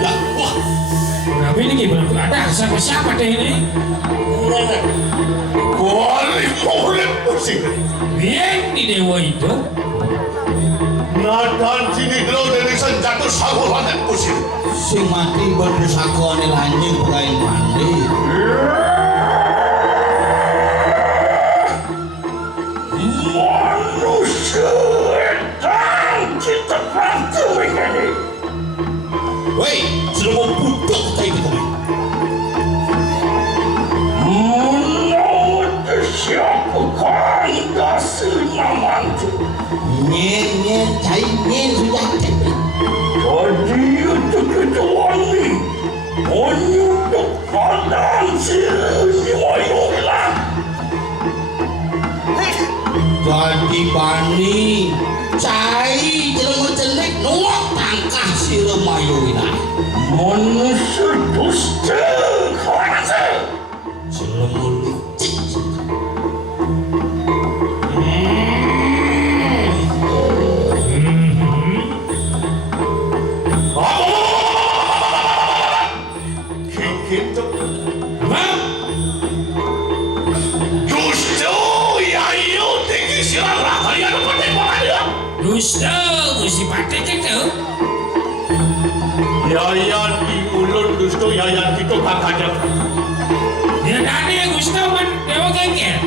Ya, wah. Tapi ini gimana? Ada siapa deh ini? Kuali murid pusing. Biar di dewa itu. Nadan sini dulu dari senjata sagulan pusing. Sing mati bersakone lanjing kain mandi. Manusia dan cinta mati begini. Woi, sudah mau budak kayak gitu kan? Menurut siapa kanda senyamantu? Nyen, cai nyen sudah jadi. Jadi untuk ketuani, menyudup padang sirni wayulah. Jadi bani, cai jelema jelek nuak tangkah si remayu ini. Manusia dusta kuasa. Jelema licik. Gitu. Apa? Dusta ya iyo tinggi silang kalian dapat dia. Dusta, Gusti Patek itu. Yayan di mulut dusta yayan kita kakaknya. Dia tadi Gusta man dewa gengger.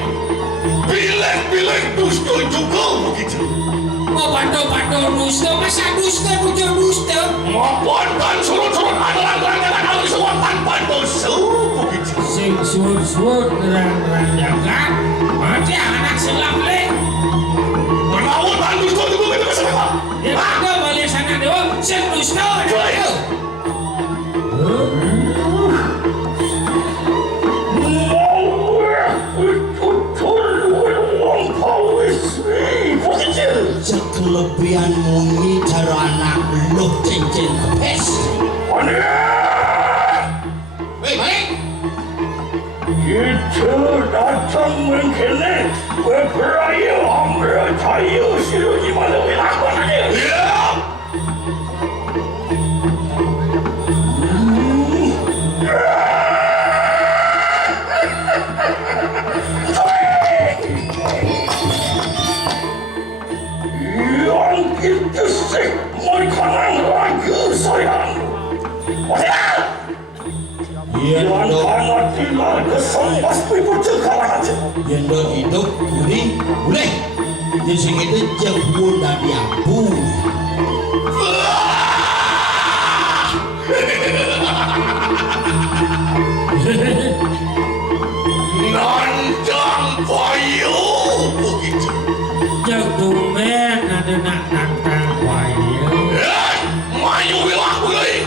Bilek dusta juga begitu. Oh bantu dusta, masa dusta punya dusta? Maupun dan surut-surut adalah dengan hal semua tanpa dosa begitu. Sing suut terang jangan. Mati anak selam le. Menawan dan dusta juga begitu bersama. Dia ada balik sana dewa, sing dusta ada. Sekelebihan muni cara anak lu cincin kepes. Hei, balik! Kita datang mengkene berperaya amra tayo siru di mana wilayah ini. Yang kita sih makanan lagi sayang. Yang anak tinggal kesambas pipucuk kawan aja. Yang dah hidup, boleh. Di sini itu jebul dari abu. Nandang payu begitu. Jagumen ada nak nantang wayu. Mayu wilah boleh.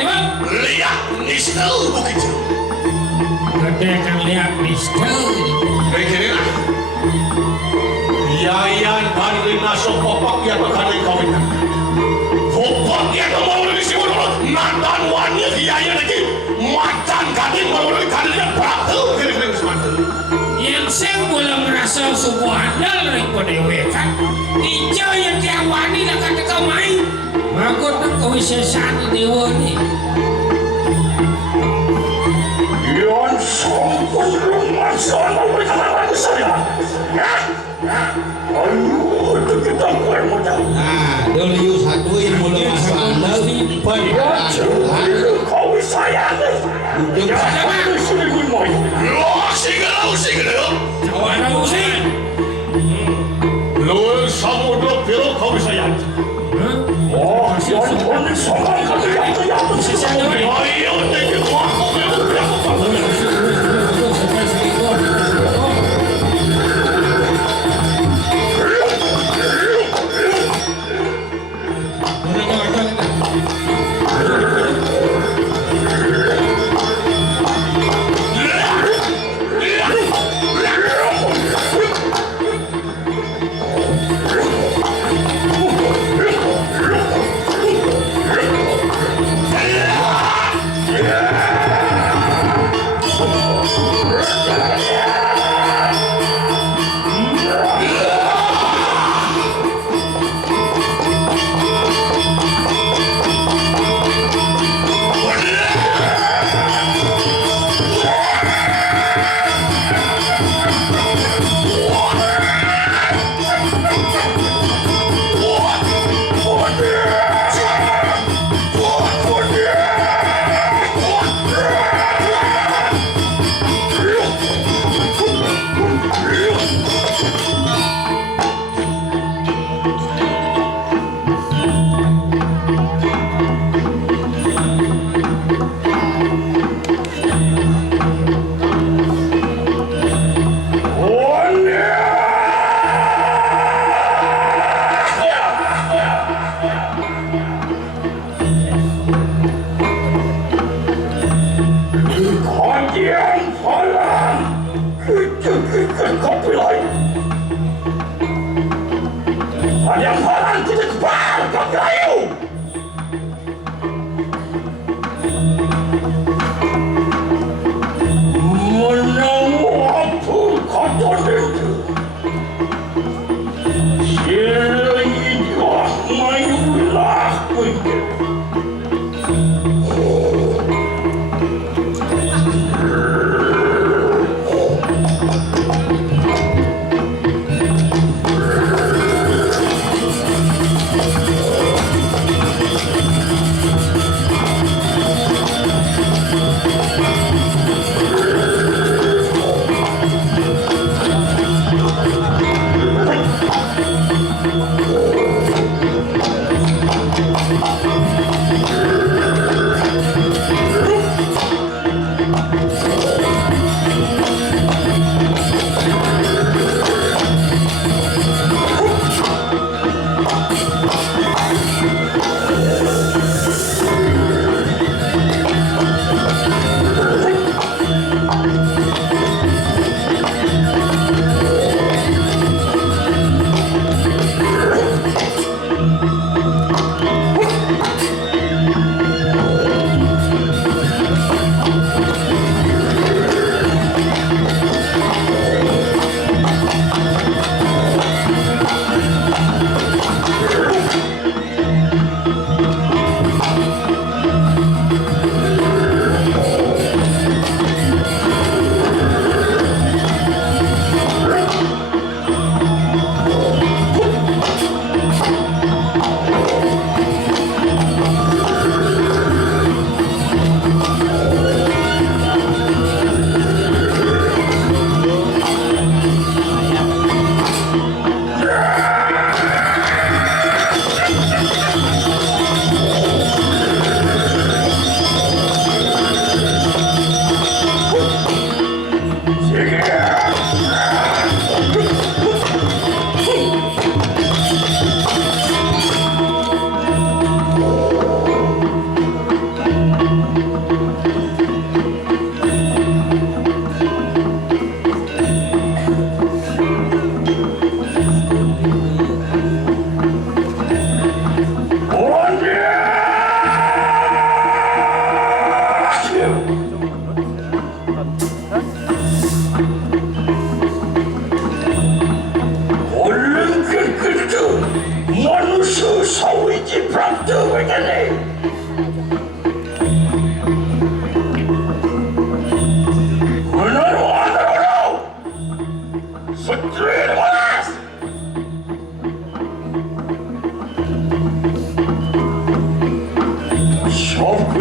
Bang. Lihat nistel begitu. Gede kan lihat mistel. Begini lah. Yayan dan Lina sopopak yang berkali kawin. Popak yang mau di sini dulu. Nandan wanya yayan lagi. Macan gading mau di kali yang berakhir. Kira-kira semata. Yang saya belum merasa sebuah andal dari kodewe kan. Hijau yang tiang wani lah kata kau main. Makut kau sesat dewa ni. Yang sampun rumah sana mereka lalu saya. Ayo, itu kita keluar modal. Nah, dulu satu yang mulai masuk anda. Kau sayang. Duduk. Jangan sini mau. Singgah. Kawan aku sih. Lu samudra biru kau sayang. Oh, yang pun sama kali yang sisa. Ayo, tengok aku. Padang-padang kita kebal kau kayu. Menang apa kata itu? Sila idiot mayulah kuih.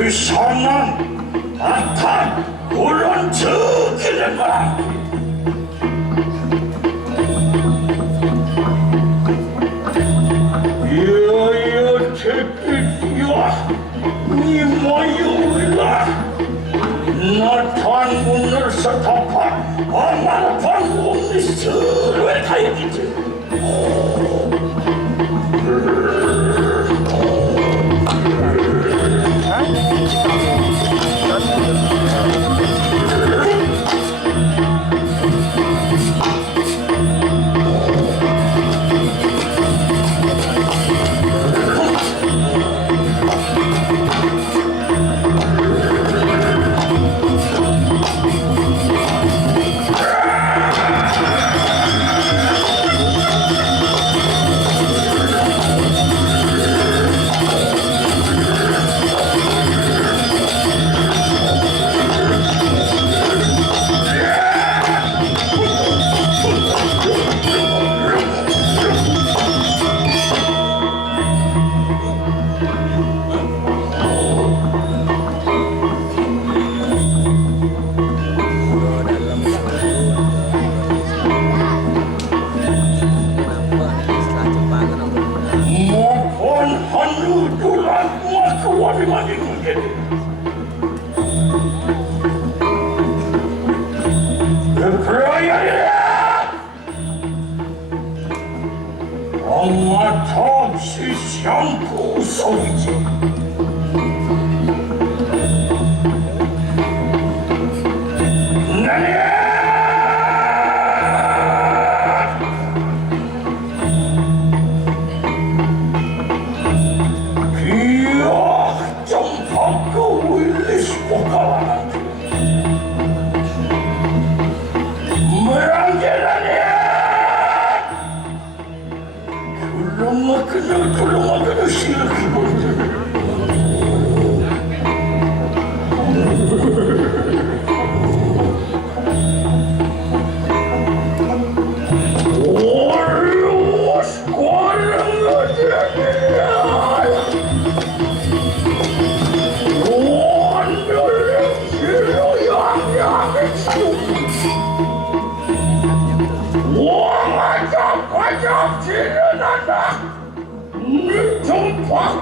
Sana akan ulun cekilan barang. Ya cekit ya, ni mayulah. Natan benar setapat, amal panggung ni seluruh kayak gitu.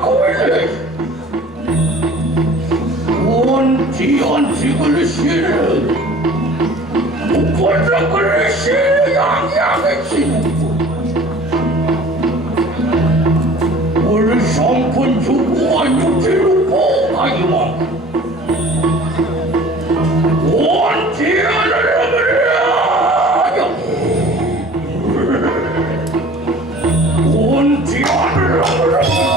pakawili. Unti gelesir. Bukan gelesir yang kecil. Oleh sang penjual cuci lupa kayu mak. Unti adalah mereka. Unti adalah mereka.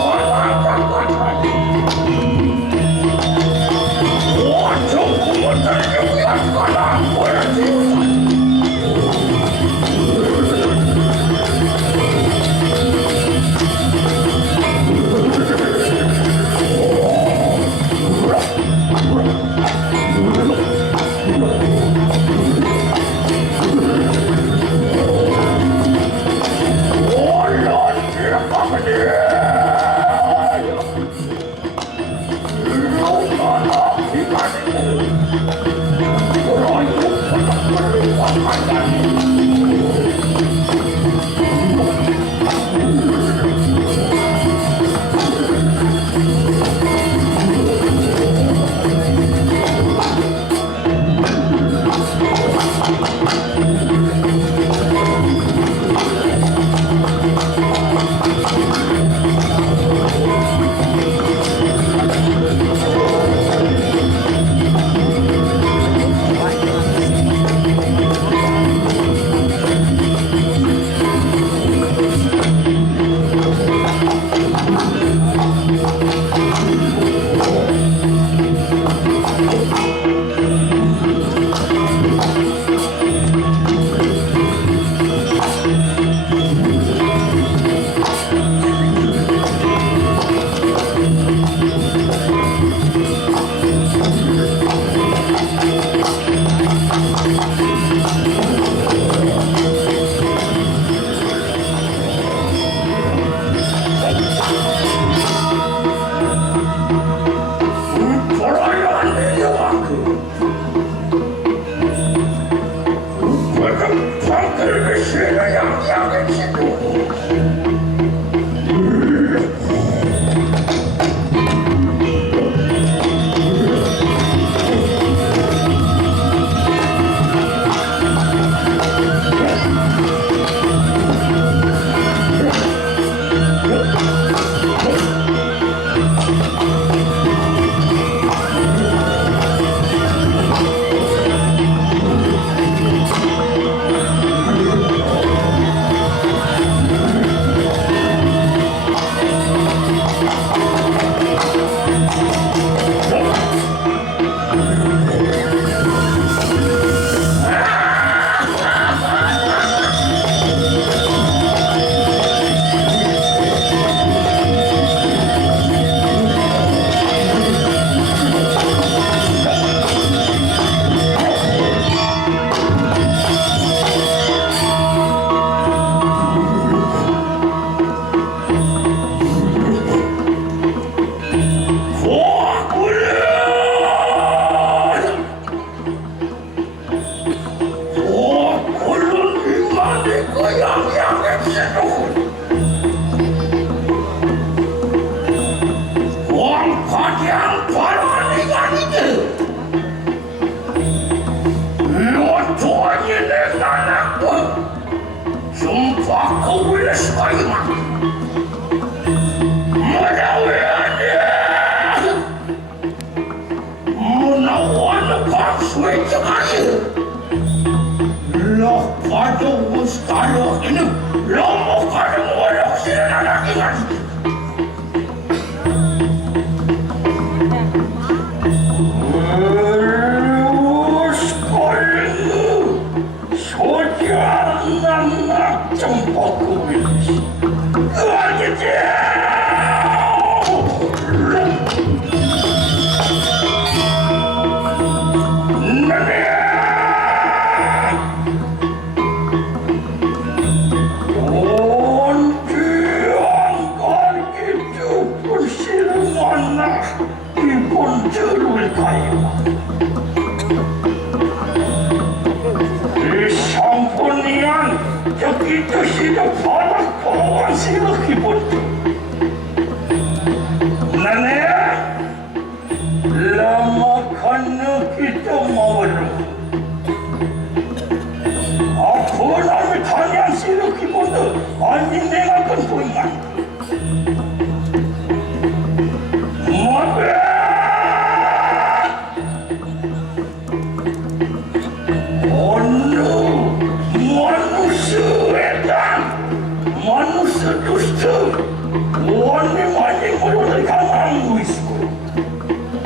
Kita hidup anak kawan sila kibut.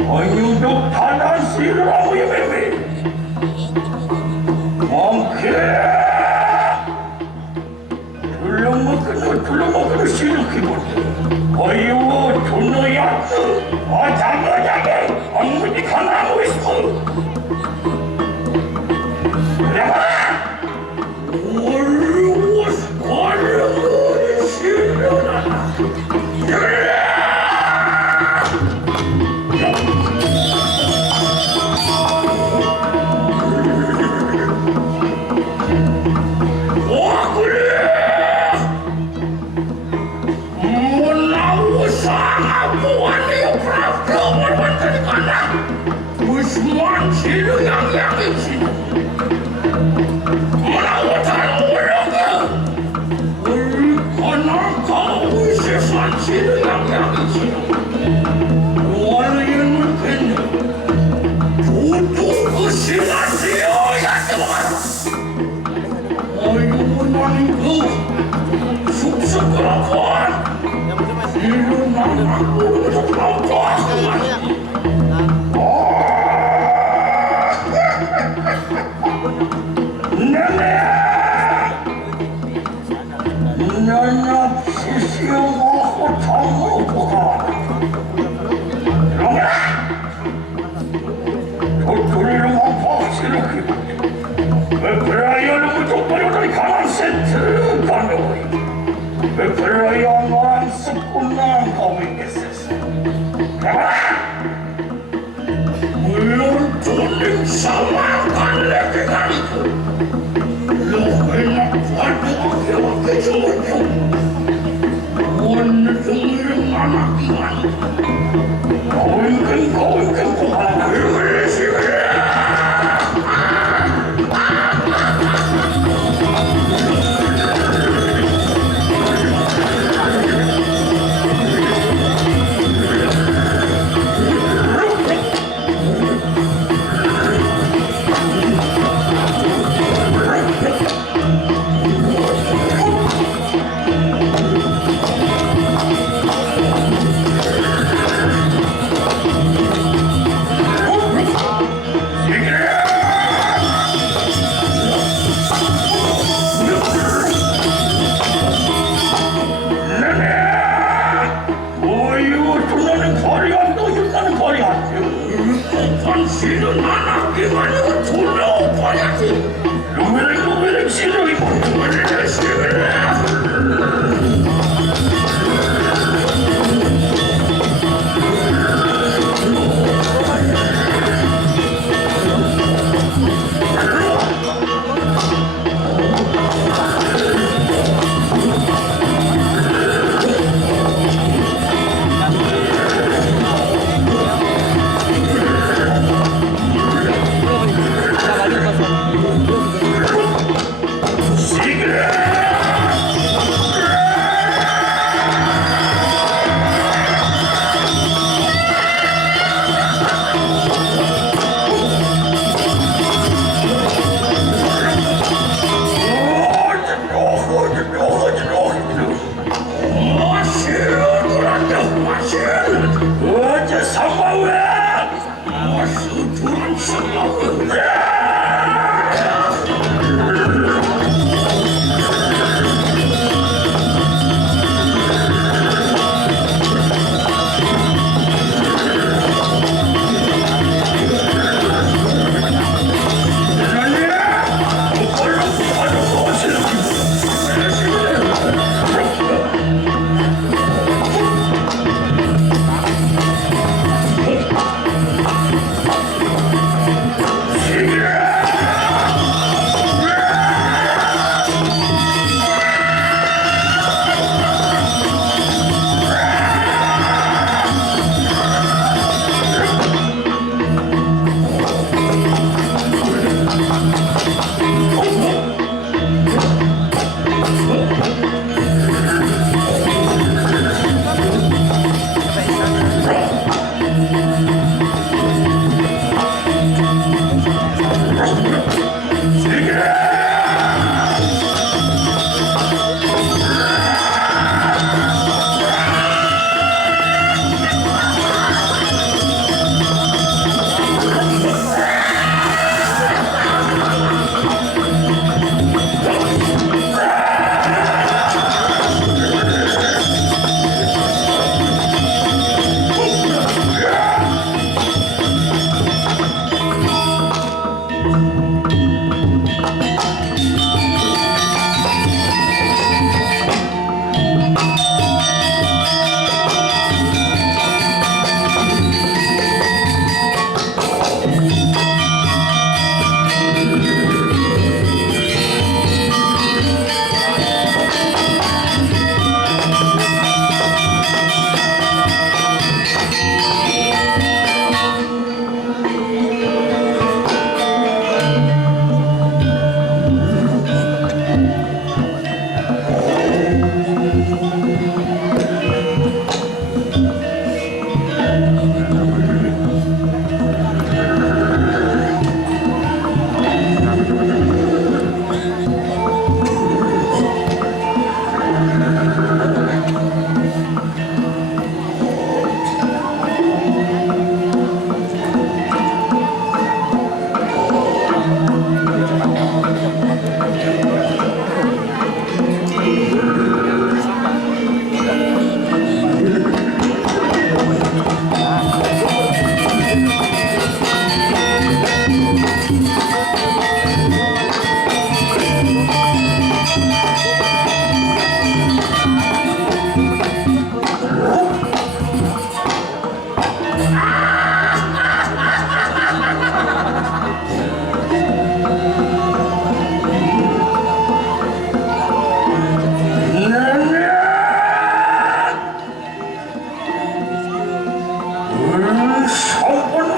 어유독 다다시를 하고 예배비 멍게 둘러먹기는 시르키고 어이워 존노야스 장어장에 언무지 가나고 있어 내가 얼른 시르나 물론 돈은 사막한 내가 아니고 너무나 발도하게 좋죠 어느 종류를 만나기가 아니고 거울근 그걸 시그래 당신은 안 아끼고 아니고 돈을 오빠야지 루메렉 시루이 봉투를 시그래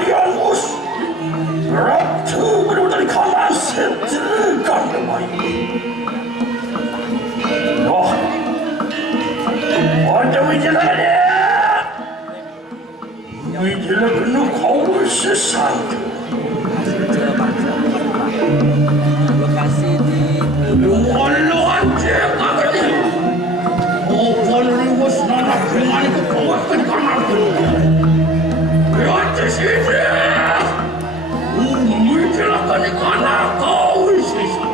Dianus Ratu benar-benar kalah seterkan kemarin. Oh, ada wijilah dia. Wijilah penuh kau sesantu. Lokasi di Walau aja kagak ni. Oh, kalau was nak dengan itu kawasan kanan tu. Berarti sih. Wijilah kanak kau sesantu.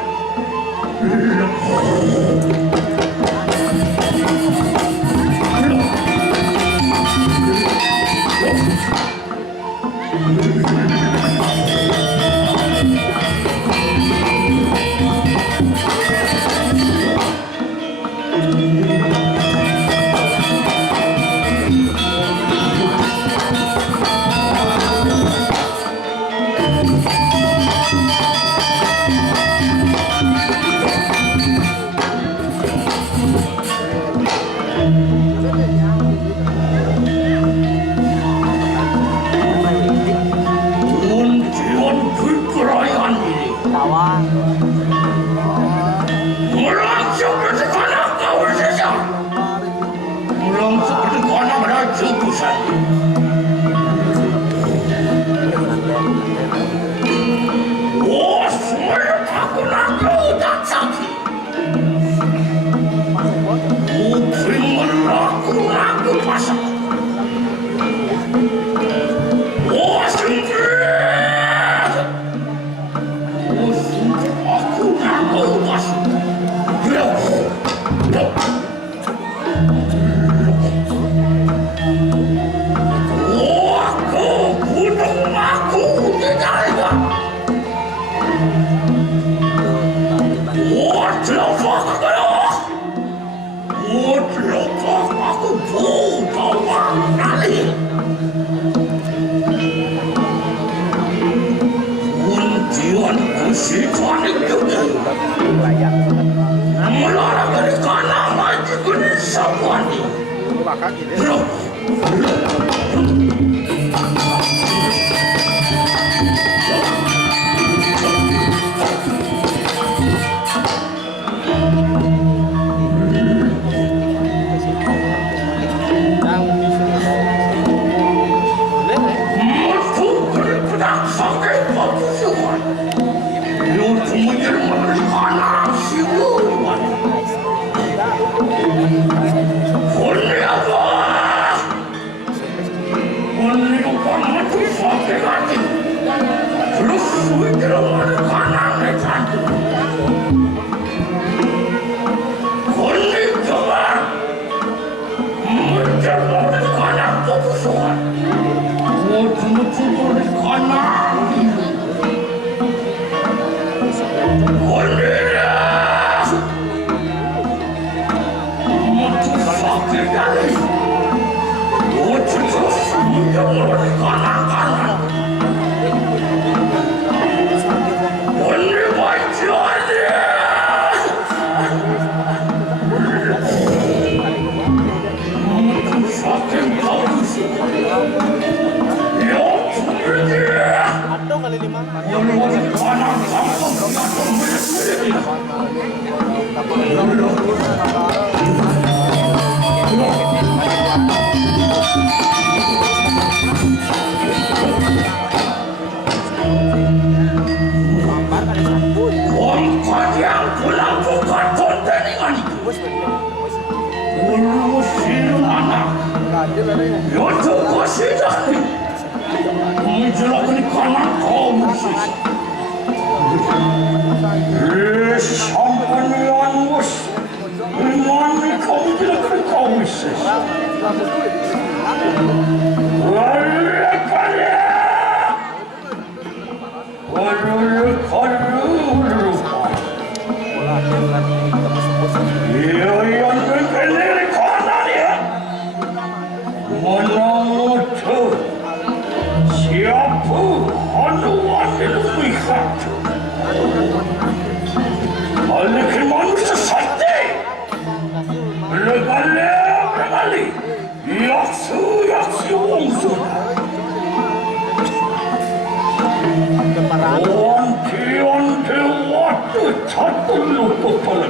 jatuh kepala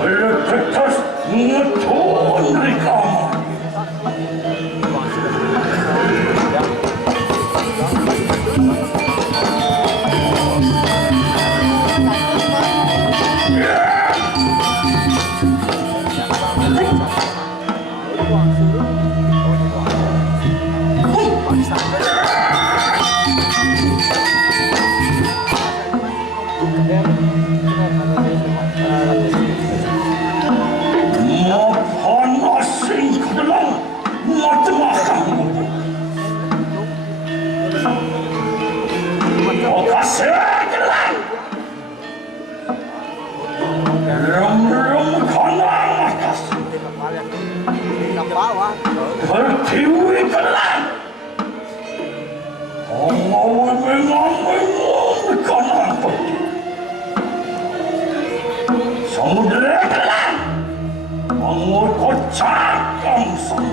meletas ngeton dari kamar. Bertiwi kelan, Allah mengambil kanan peti. Samudera kelan, Allah kocak langsung.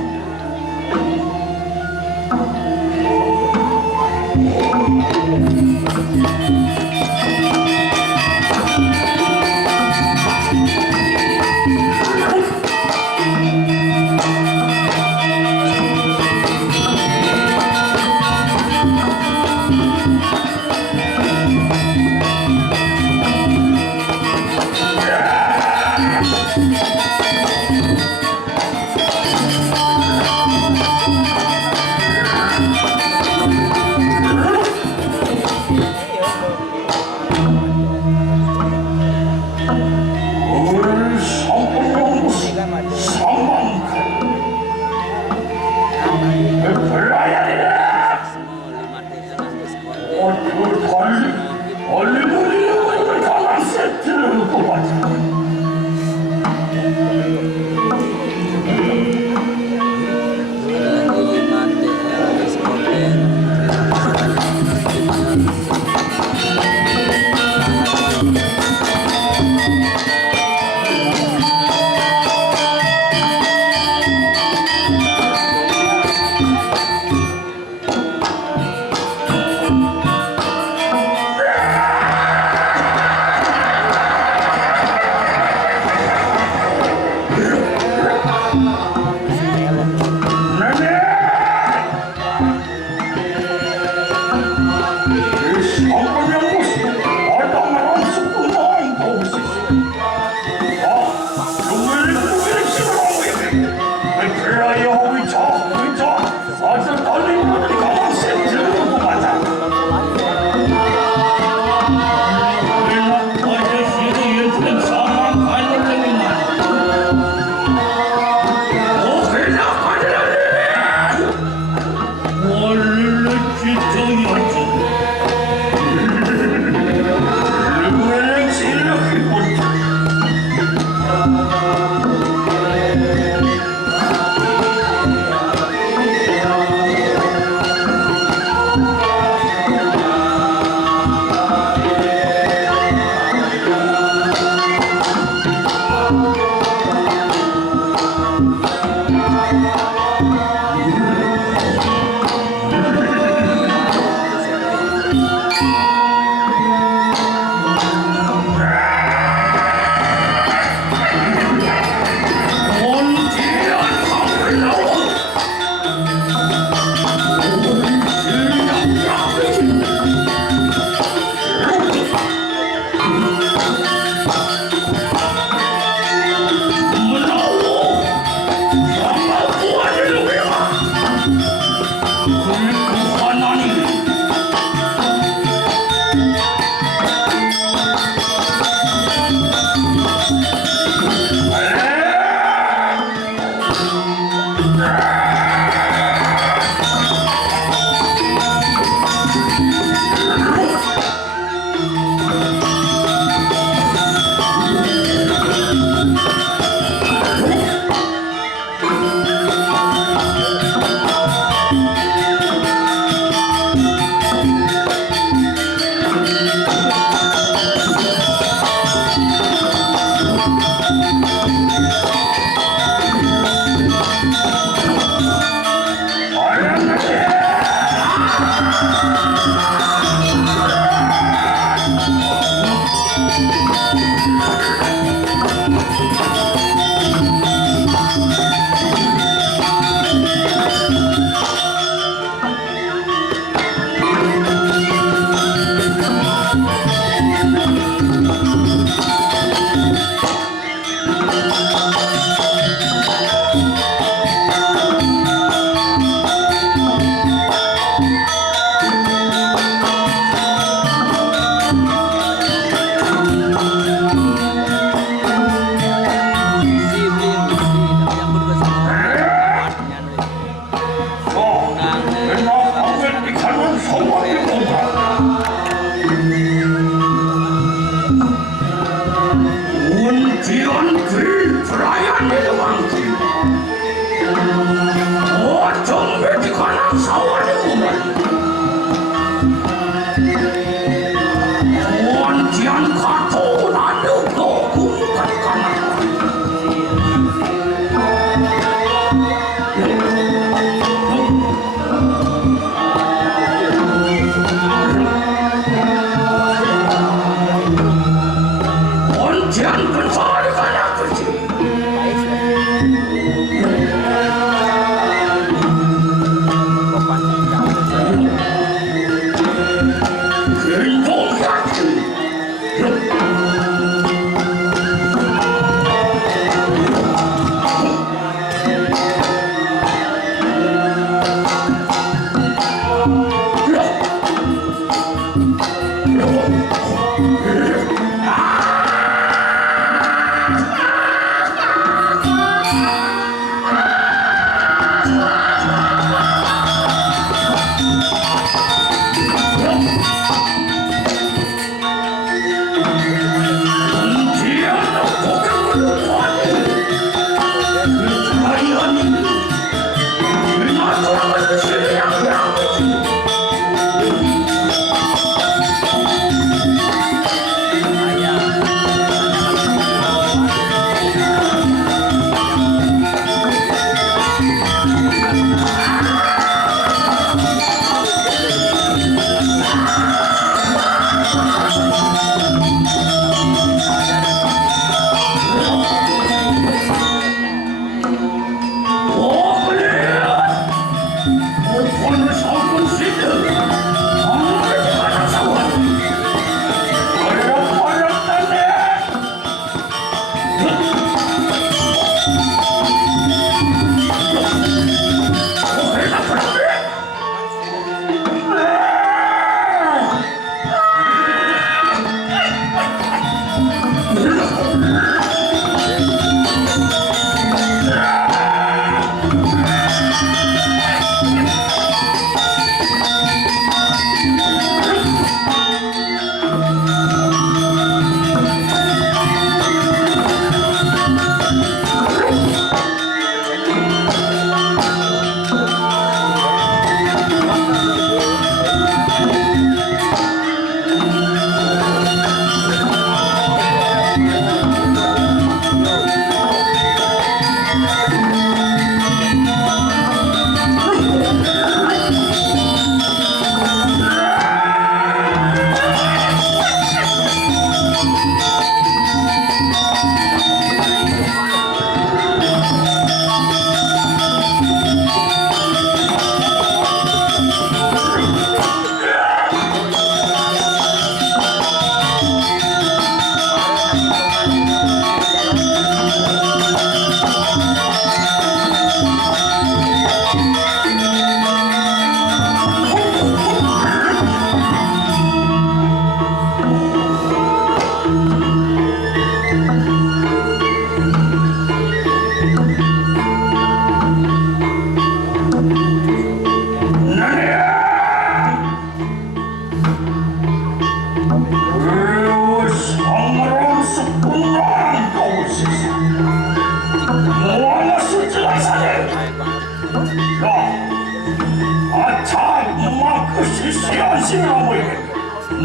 원지한 가토 나누고 국가가나 원지한 근사를 가나 그지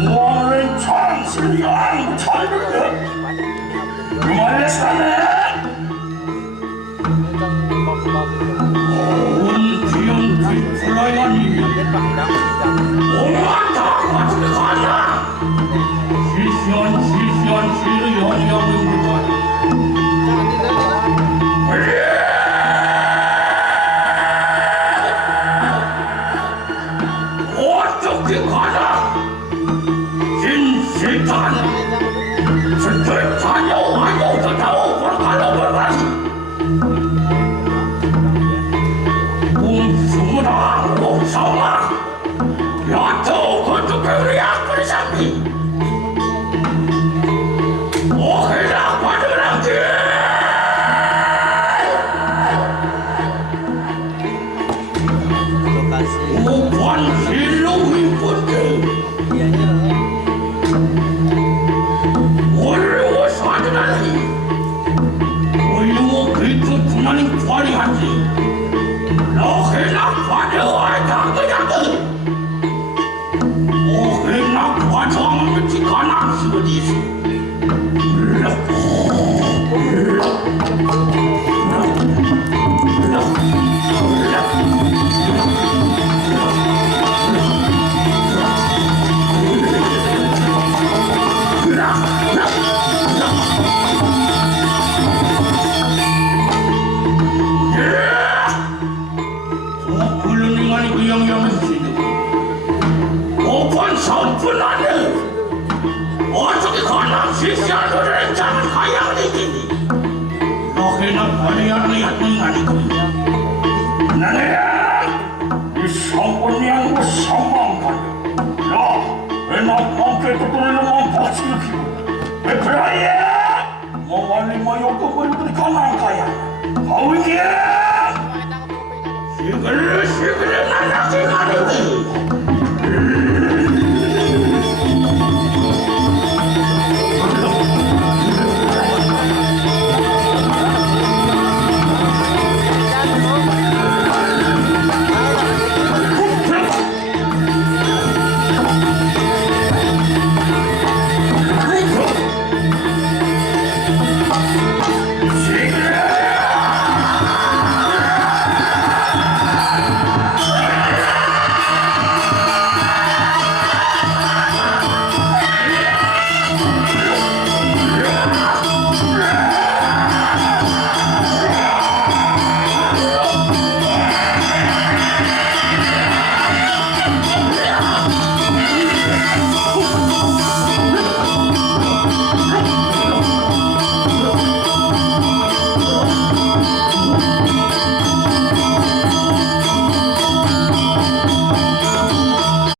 너는 찬스양 찬스 말했다네 온 귀한 귀플라이아니 오만다 같은 가냐 시시한 시를 영향을 물건 어떻게 가나 신실탄 절대 다녀와요 다녀오 가려버려 웅수나 웅성아 야또 건축교리 약불이 잡니 오해라 받으라지 오관 실로 위본데 원래 사드라니 원래 그리고 그만인 관리하지 너해라 받아와 당근양들 Oh, enak wajah mengetik kanan sedis. Segera anak yang ada